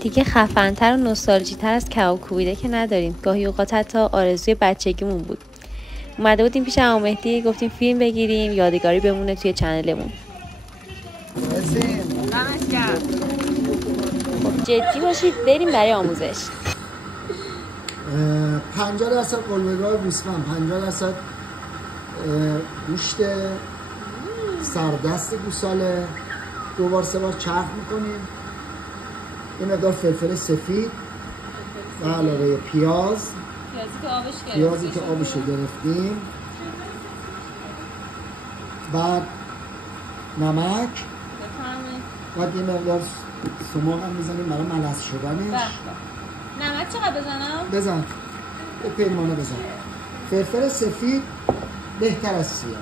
دیگه خفن‌تر و نوستالژی‌تر از کباب کوبیده که نداریم. گاهی اوقات حتی آرزوی بچگیمون بود. اومده بودیم پیش عمو مهدی، گفتیم فیلم بگیریم یادگاری بمونه توی چنلمون. خب جدی باشید بریم برای آموزش. 50% قلمه‌گاه گوسفند، 50% گوشت سردست گوساله، 2 بار 3 بار چرخ میکنیم. یه مقدار فلفل سفید و علاوه پیازی که آبش گرفتیم، بعد نمک، بعد یه مقدار سماق هم میزنیم برای ملس شدنش. نمک چقدر بزنم؟ بزن به پیمانه بزن. فلفل سفید بهتر از سیاه.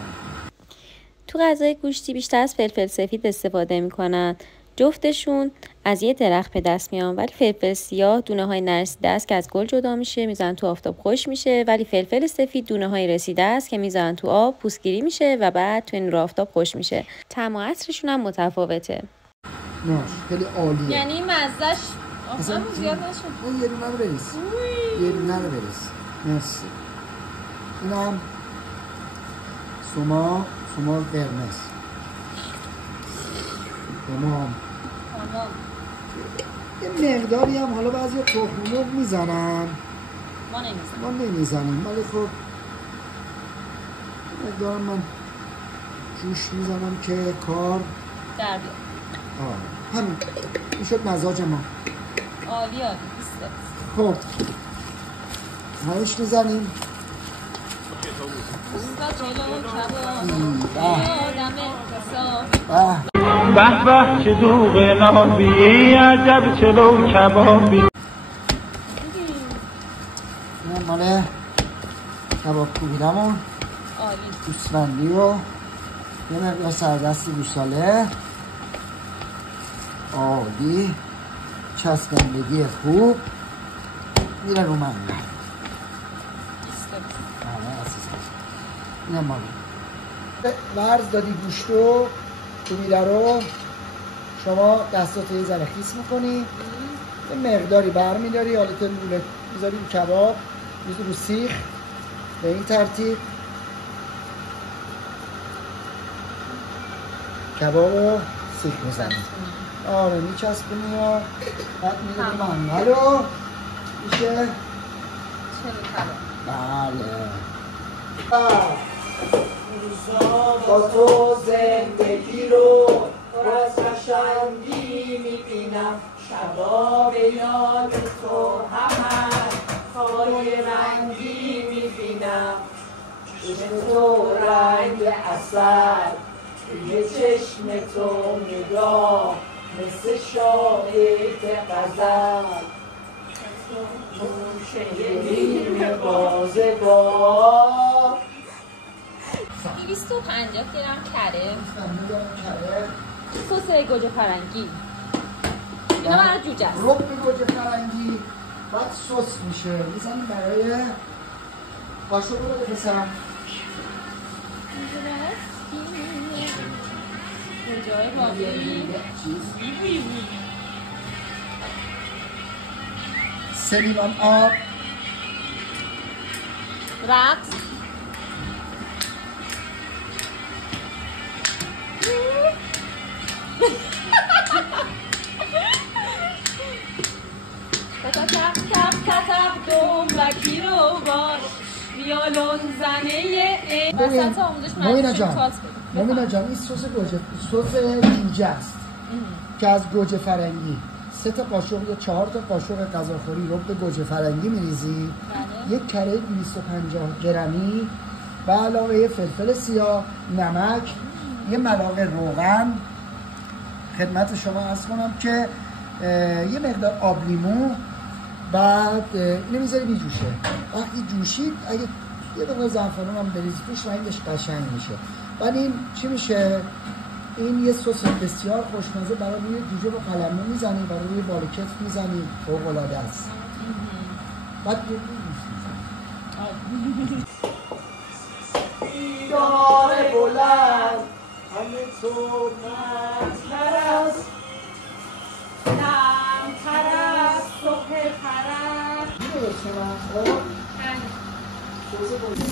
تو غذای گوشتی بیشتر از فلفل سفید استفاده میکنن. جفتشون از یه درخت به دست میان، ولی فلفل سیاه دونه های نرسیده است که از گل جدا میشه میزنن تو آفتاب خوش میشه، ولی فلفل سفید دونه های رسیده است که میزنن تو آب پوستگیری میشه و بعد تو نور آفتاب خوش میشه. طعم و عطرشون هم متفاوته. نه خیلی عالیه. یعنی مزهش اصلا زیاد نشه. اون یه دونه رو بریز. یه دونه رو بریز. مرسی. اینم سماق قرمز. تمام. یه مقداری هم حالا بعضی تخم مرغ میزنن، ما نمیزنیم، ولی خب مقدارم من جوش میزنم که کار در بیاد. همین این شد مزاج ما. عالی خب همش میزنیم. به به چه دوغ نابی، عجب چلو کبابی. این مال کباب کوبیدمون گوسفندی و یه مقدار سردست گوساله. عالی، چسبندگی خوب میره رو منگل. اینم مالی ورز دادی گوشت و کوبیده رو شما دستات یه ذره خیس میکنی، یه مقداری برمیداری، حالا تو لوله میذاری رو کباب، میذاری رو سیخ به این ترتیب کباب رو سیخ میزنی. آره میچسبونی و بعد میذاری منگل رو میشه چلو کباب. بله با تو زندگی رو باز قشنگی میبینم، شبا به یاد تو همه خوابای رنگی میبینم، چشم تو رنگ عسل توی چشم تو نگاه مثل شاهد غزل، شیرین بازگاه. 250 گرم کره سس گوجه فرنگی، اینا برای جوجه است. رب گوجه فرنگی بعد سس میشه میزنیم برای قاشق رو بده پسرم. گوجه بابی 3 لیوان آب، رقص تتق دنبکی رو باش ویالون زنه وسط آموزش مومینا جان این سس جوجه است که از گوجه فرنگی 3 تا قاشق یا 4 تا قاشق غذاخوری رب گوجه فرنگی میریزی، یک کره 250 گرمی به علاوه فلفل سیاه، نمک، یه ملاقه روغن. خدمت شما عرض کنم که یه مقدار آب لیمو، بعد اینو میذاری بیجوشه. وقتی جوشید اگه یه مقدار زعفران هم بریزی توش رنگش قشنگ میشه. بعد این چی میشه؟ این یه سس بسیار خوشمزه برای روی جوجه با قلمه میزنی، برای روی بالکت میزنی، فوق العاده است. بعد یه داره بلند همه تو نمتر است، نمتر لطفه من خب سس گوجه